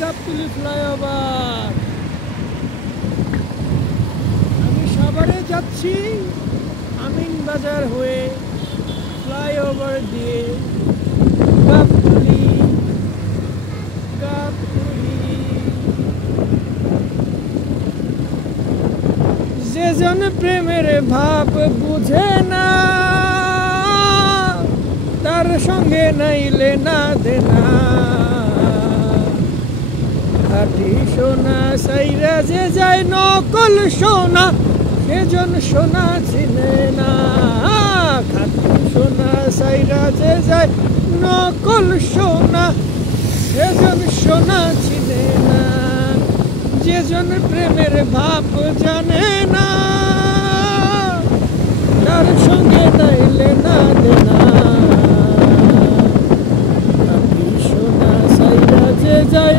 Gabtali flyover. আমি সাভারে যাচ্ছি আমিনবাজার হয়ে ফ্লাইওভার দিয়ে গাবতলী। যেজন প্রেমের ভাব বুঝে না তার সঙ্গে নাইলে না দেনা। খাঁটি সোনা সাইরা যে যায় নকল সোনা সেজন সোনা চিনে না। খাঁটি সোনা সাইরা যে যায় নকল সোনা সেজন সোনা চিনে না। যেজন প্রেমের ভাব জানে না তার সঙ্গে নাইলে না দেনা। খাঁটি সোনা সাইরা যে যায়